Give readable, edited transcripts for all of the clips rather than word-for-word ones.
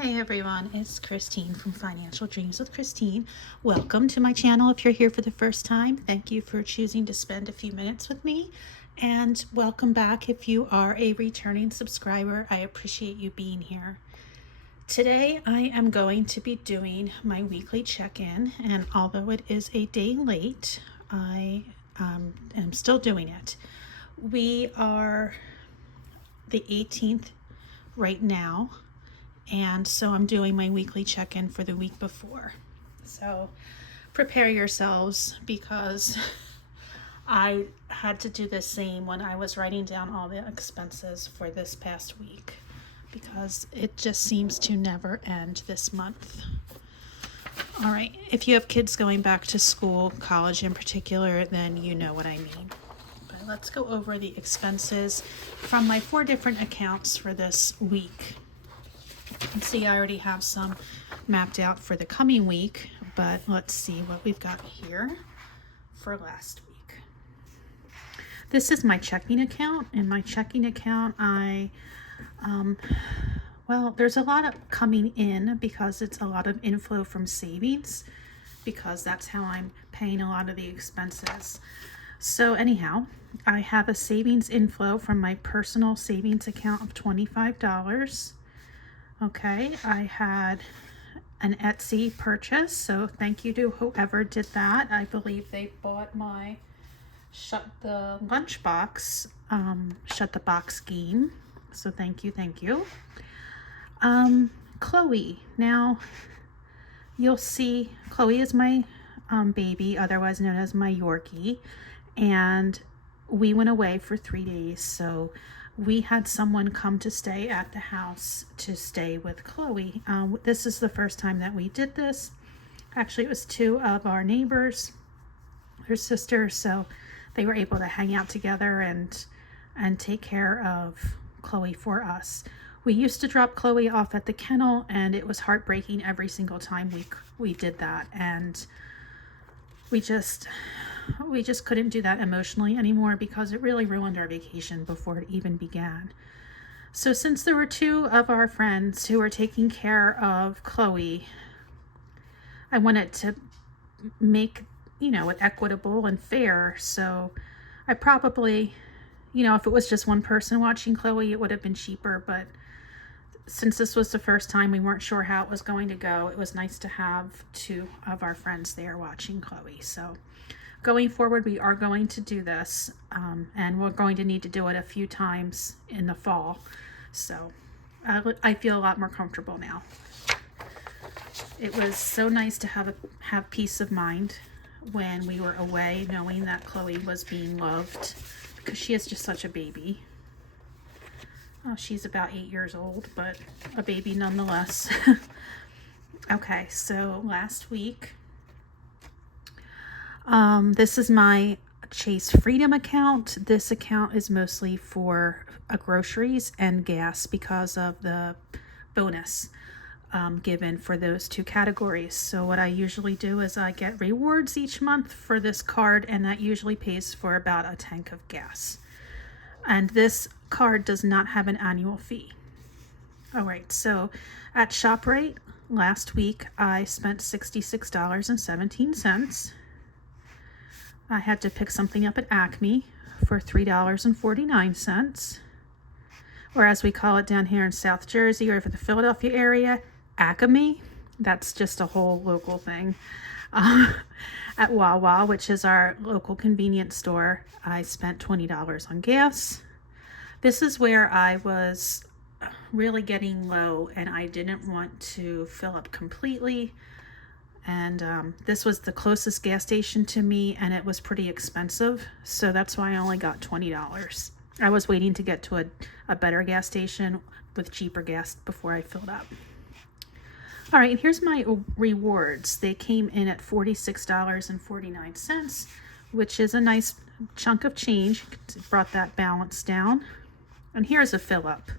Hey everyone, it's Christine from Financial Dreams with Christine. Welcome to my channel. If you're here for the first time, thank you for choosing to spend a few minutes with me. And welcome back if you are a returning subscriber. I appreciate you being here. Today I am going to be doing my weekly check-in, and although it is a day late, I am still doing it. We are the 18th right now. And so I'm doing my weekly check-in for the week before. So prepare yourselves because I had to do the same when I was writing down all the expenses for this past week because it just seems to never end this month. All right, if you have kids going back to school, college in particular, then you know what I mean. But let's go over the expenses from my 4 different accounts for this week. See, I already have some mapped out for the coming week, but let's see what we've got here for last week. This is my checking account. In my checking account, there's a lot of coming in because it's a lot of inflow from savings, because that's how I'm paying a lot of the expenses. So anyhow, I have a savings inflow from my personal savings account of $25. Okay, I had an Etsy purchase, so thank you to whoever did that. I believe they bought my Shut the Lunchbox, Shut the Box game. So thank you. Chloe. Now, you'll see Chloe is my baby, otherwise known as my Yorkie, and we went away for 3 days, so we had someone come to stay at the house to stay with Chloe. This is the first time that we did this. Actually, it was 2 of our neighbors, her sisters, so they were able to hang out together and take care of Chloe for us. We used to drop Chloe off at the kennel, and it was heartbreaking every single time we did that, and we just couldn't do that emotionally anymore because it really ruined our vacation before it even began. So since there were 2 of our friends who were taking care of Chloe, I wanted to make, it equitable and fair. So I probably, if it was just one person watching Chloe, it would have been cheaper. But since this was the first time, we weren't sure how it was going to go. It was nice to have 2 of our friends there watching Chloe. So going forward, we are going to do this, and we're going to need to do it a few times in the fall. So I feel a lot more comfortable now. It was so nice to have peace of mind when we were away, knowing that Chloe was being loved, because she is just such a baby. Oh, she's about 8 years old, but a baby nonetheless. Okay, so last week, this is my Chase Freedom account. This account is mostly for groceries and gas because of the bonus given for those 2 categories. So what I usually do is I get rewards each month for this card, and that usually pays for about a tank of gas. And this card does not have an annual fee. All right, so at ShopRite last week, I spent $66.17. I had to pick something up at Acme for $3.49, or as we call it down here in South Jersey or for the Philadelphia area, Acme. That's just a whole local thing. At Wawa, which is our local convenience store, I spent $20 on gas. This is where I was really getting low and I didn't want to fill up completely. And this was the closest gas station to me, and it was pretty expensive, so that's why I only got $20. I was waiting to get to a better gas station with cheaper gas before I filled up. All right, here's my rewards. They came in at $46.49, which is a nice chunk of change. It brought that balance down. And here's a fill up.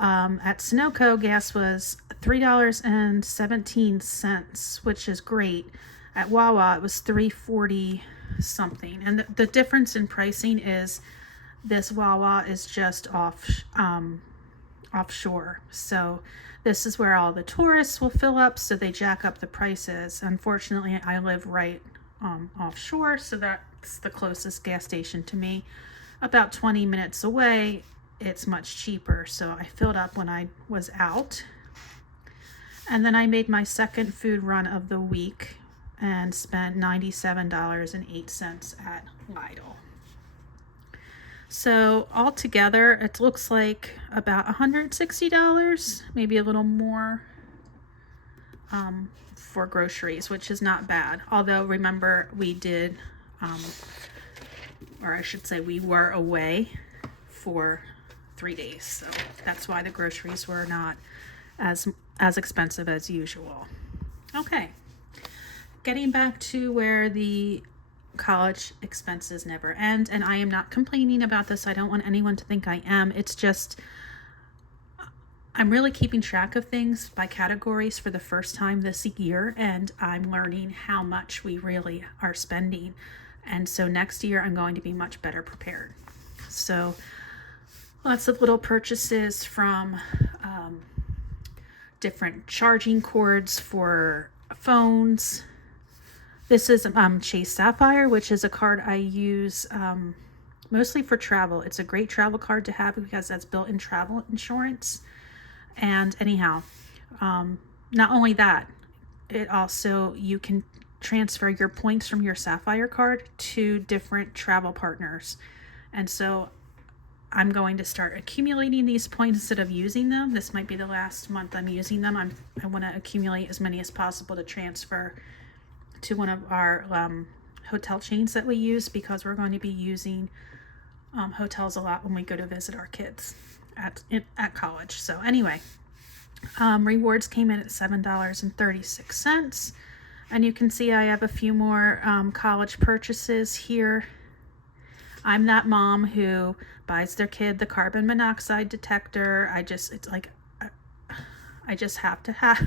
At Sunoco, gas was $3.17, which is great. At Wawa, it was $3.40 something. And the difference in pricing is this Wawa is just off offshore. So this is where all the tourists will fill up, so they jack up the prices. Unfortunately, I live right offshore, so that's the closest gas station to me. About 20 minutes away, it's much cheaper. So I filled up when I was out. And then I made my second food run of the week and spent $97.08 at Lidl. So altogether, it looks like about $160, maybe a little more, for groceries, which is not bad. Although remember, we did, or I should say we were away for 3 days. So that's why the groceries were not as expensive as usual. Okay, getting back to where the college expenses never end, and I am not complaining about this. I don't want anyone to think I am. It's just I'm really keeping track of things by categories for the first time this year, and I'm learning how much we really are spending. And so next year I'm going to be much better prepared. So lots of little purchases from different charging cords for phones. This is Chase Sapphire, which is a card I use mostly for travel. It's a great travel card to have because that's built-in travel insurance. And anyhow, not only that, it also, you can transfer your points from your Sapphire card to different travel partners. And so I'm going to start accumulating these points instead of using them. This might be the last month I'm using them. I want to accumulate as many as possible to transfer to one of our hotel chains that we use, because we're going to be using hotels a lot when we go to visit our kids at college. So anyway, rewards came in at $7.36, and you can see I have a few more college purchases here. I'm that mom who buys their kid the carbon monoxide detector. I just have to have,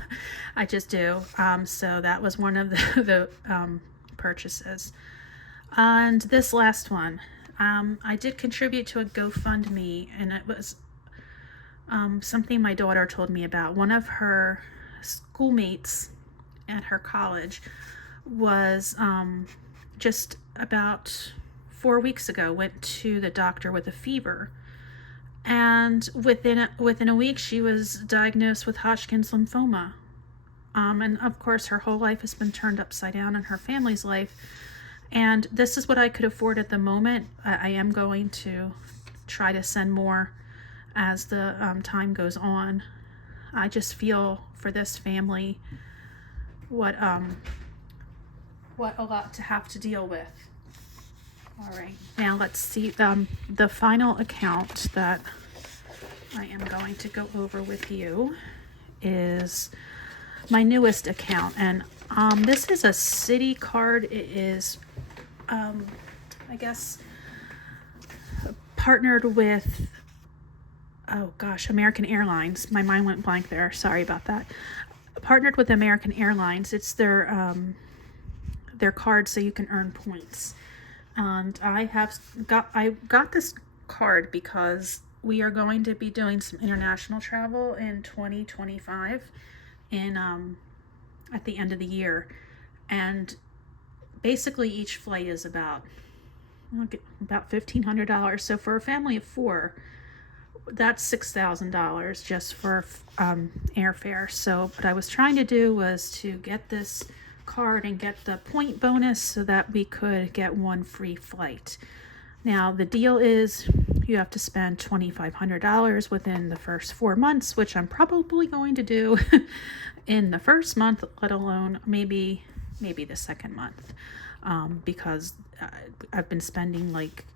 I just do. So that was one of the purchases. And this last one, I did contribute to a GoFundMe, and it was something my daughter told me about. One of her schoolmates at her college was just about 4 weeks ago went to the doctor with a fever, and within a week she was diagnosed with Hodgkin's lymphoma. And of course her whole life has been turned upside down, in her family's life. And this is what I could afford at the moment. I am going to try to send more as the time goes on. I just feel for this family what a lot to have to deal with. All right, now let's see the final account that I am going to go over with you is my newest account, and this is a Citi card. It is I guess partnered with, oh gosh, American Airlines. My mind went blank there. Sorry about that. Partnered with American Airlines. It's their card so you can earn points. And I got this card because we are going to be doing some international travel in 2025 at the end of the year. And basically each flight is about $1,500. So for a family of 4, that's $6,000 just for airfare. So what I was trying to do was to get this card and get the point bonus so that we could get one free flight. Now the deal is you have to spend $2,500 within the first 4 months, which I'm probably going to do in the first month, let alone maybe the second month, because I've been spending like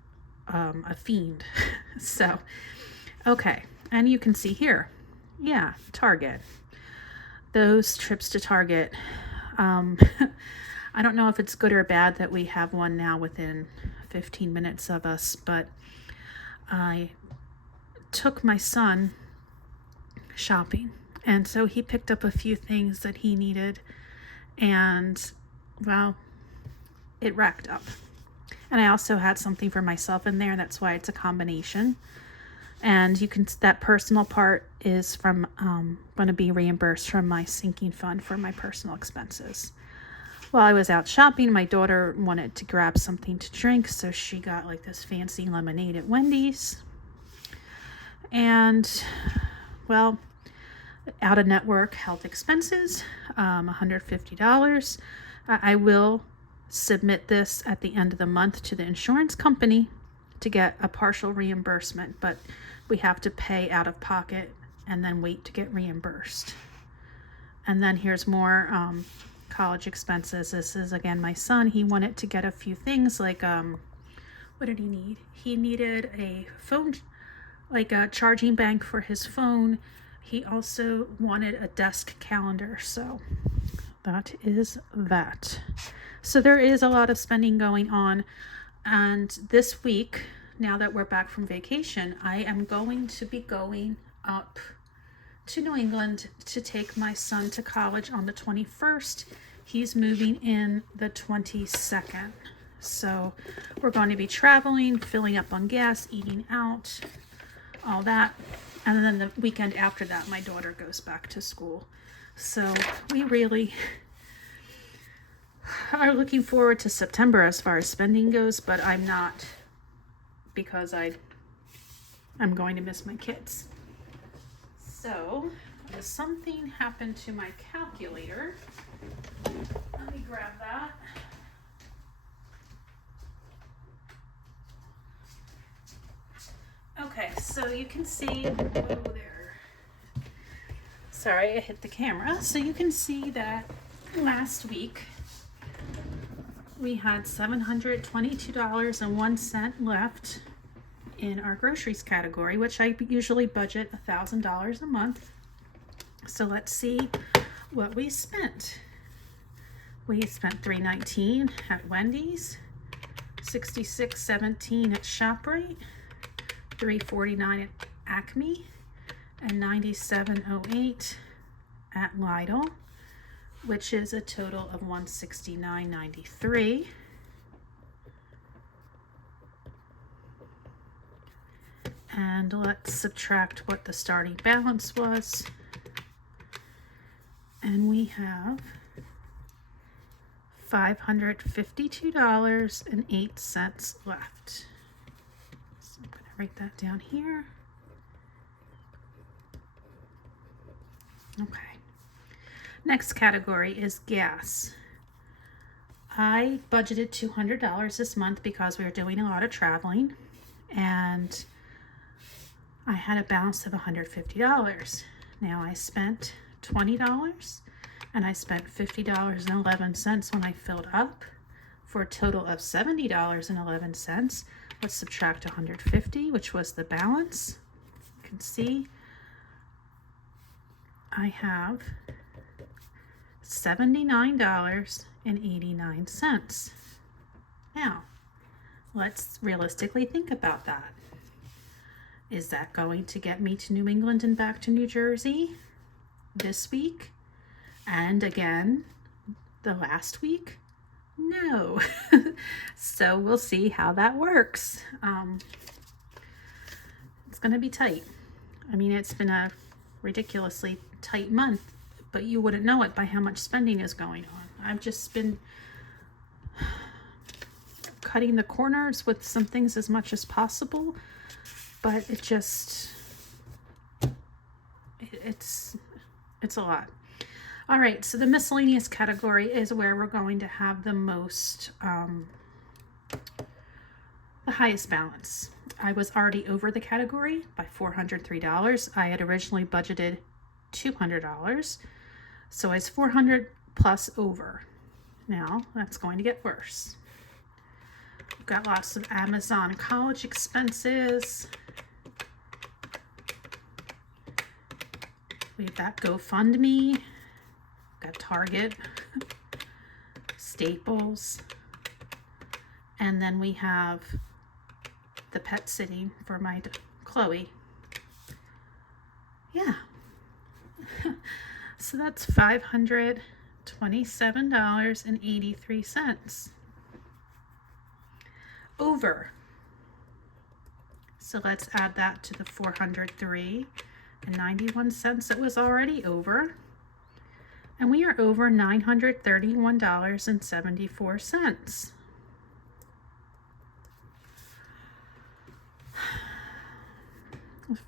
a fiend. So okay, and you can see here, yeah, Target. Those trips to Target. I don't know if it's good or bad that we have one now within 15 minutes of us, but I took my son shopping, and so he picked up a few things that he needed, and well, it racked up. And I also had something for myself in there. That's why it's a combination. And that personal part is from going to be reimbursed from my sinking fund for my personal expenses. While I was out shopping, my daughter wanted to grab something to drink, so she got like this fancy lemonade at Wendy's. And, well, out of network health expenses, $150. I will submit this at the end of the month to the insurance company to get a partial reimbursement, but we have to pay out of pocket and then wait to get reimbursed. And then here's more college expenses. This is again my son. He wanted to get a few things like what did he need? He needed a phone, like a charging bank for his phone. He also wanted a desk calendar. So that is that. So there is a lot of spending going on. And this week, now that we're back from vacation, I am going to be going up to New England to take my son to college on the 21st. He's moving in the 22nd. So we're going to be traveling, filling up on gas, eating out, all that. And then the weekend after that, my daughter goes back to school. So we really are looking forward to September as far as spending goes, but I'm not, because I'm going to miss my kids. So something happened to my calculator. Let me grab that. Okay, so you can see, there. Sorry, I hit the camera. So you can see that last week we had $722.01 left in our groceries category, which I usually budget $1,000 a month. So let's see what we spent. We spent $319 at Wendy's, $66.17 at ShopRite, $349 at Acme, and $97.08 at Lidl, which is a total of $169.93. And let's subtract what the starting balance was. And we have $552.08 left. So I'm going to write that down here. Okay. Next category is gas. I budgeted $200 this month because we were doing a lot of traveling, and I had a balance of $150. Now I spent $20 and I spent $50.11 when I filled up, for a total of $70.11. Let's subtract 150, which was the balance. You can see I have $79.89. Now, let's realistically think about that. Is that going to get me to New England and back to New Jersey this week? And again, the last week? No. So we'll see how that works. It's going to be tight. I mean, it's been a ridiculously tight month, but you wouldn't know it by how much spending is going on. I've just been cutting the corners with some things as much as possible, but it's a lot. All right, so the miscellaneous category is where we're going to have the most, the highest balance. I was already over the category by $403. I had originally budgeted $200, so it's $400 plus over. Now that's going to get worse. We've got lots of Amazon college expenses. We've got GoFundMe, got Target, Staples, and then we have the pet sitting for my Chloe. Yeah. So that's $527.83. Over So let's add that to the 403.91 cents it was already over. And we are over $931.74.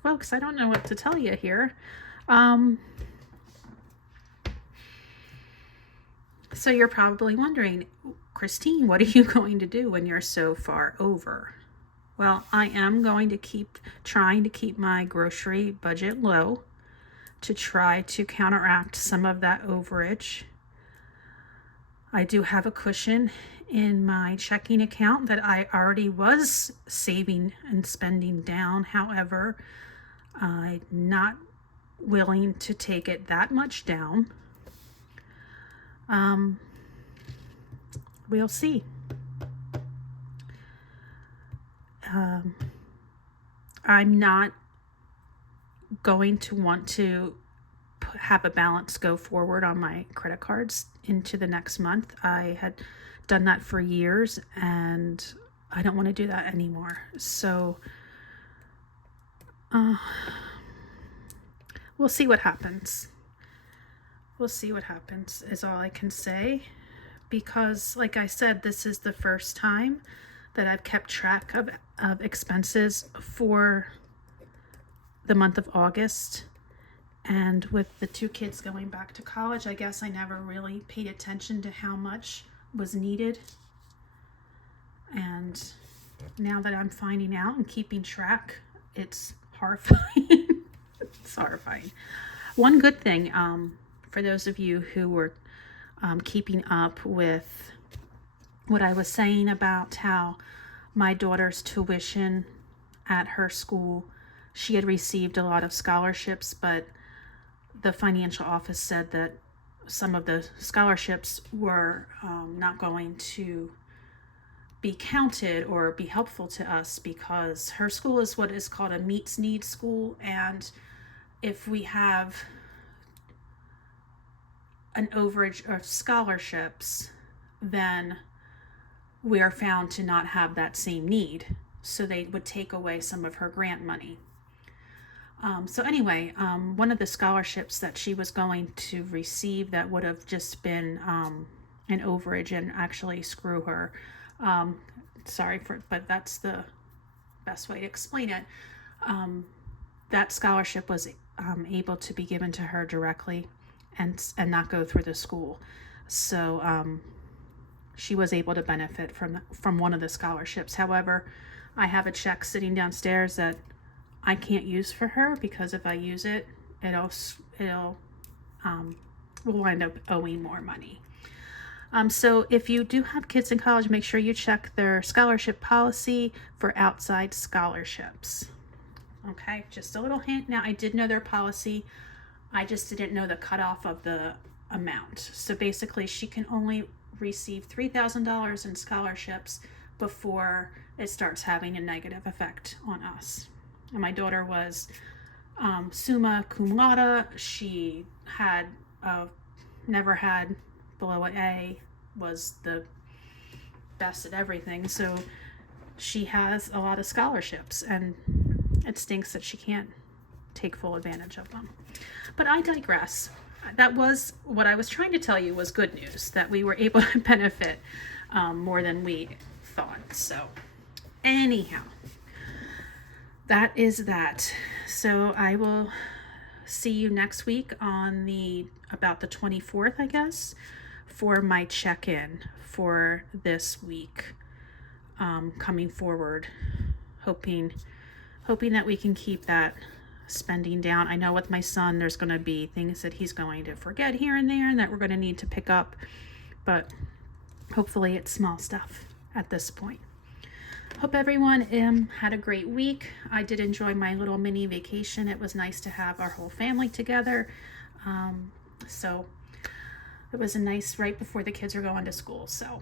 Folks, I don't know what to tell you here. So you're probably wondering, Christine, what are you going to do when you're so far over? Well, I am going to keep trying to keep my grocery budget low to try to counteract some of that overage. I do have a cushion in my checking account that I already was saving and spending down. However, I'm not willing to take it that much down. We'll see. I'm not going to want to have a balance go forward on my credit cards into the next month. I had done that for years and I don't want to do that anymore. So we'll see what happens. We'll see what happens is all I can say, because like I said, this is the first time that I've kept track of expenses for the month of August. And with the 2 kids going back to college, I guess I never really paid attention to how much was needed. And now that I'm finding out and keeping track, it's horrifying. It's horrifying. One good thing, for those of you who were keeping up with what I was saying about how my daughter's tuition at her school, she had received a lot of scholarships, but the financial office said that some of the scholarships were not going to be counted or be helpful to us, because her school is what is called a meets needs school, and if we have an overage of scholarships, then we are found to not have that same need. So they would take away some of her grant money. So anyway, one of the scholarships that she was going to receive that would have just been an overage and actually screw her. But that's the best way to explain it. That scholarship was able to be given to her directly and not go through the school. So she was able to benefit from one of the scholarships. However, I have a check sitting downstairs that I can't use for her, because if I use it, we'll wind up owing more money. So if you do have kids in college, make sure you check their scholarship policy for outside scholarships. Okay, just a little hint. Now, I did know their policy. I just didn't know the cutoff of the amount. So basically, she can only receive $3,000 in scholarships before it starts having a negative effect on us. And my daughter was summa cum laude. She had never had below an A, was the best at everything. So she has a lot of scholarships, and it stinks that she can't take full advantage of them. But I digress. That was what I was trying to tell you, was good news, that we were able to benefit more than we thought. So anyhow, that is that. So I will see you next week on about the 24th, I guess, for my check-in for this week, coming forward, hoping that we can keep that spending down. I know with my son, there's going to be things that he's going to forget here and there and that we're going to need to pick up, but hopefully it's small stuff at this point. Hope everyone had a great week. I did enjoy my little mini vacation. It was nice to have our whole family together. So it was a nice right before the kids are going to school. So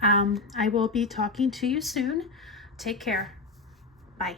I will be talking to you soon. Take care. Bye.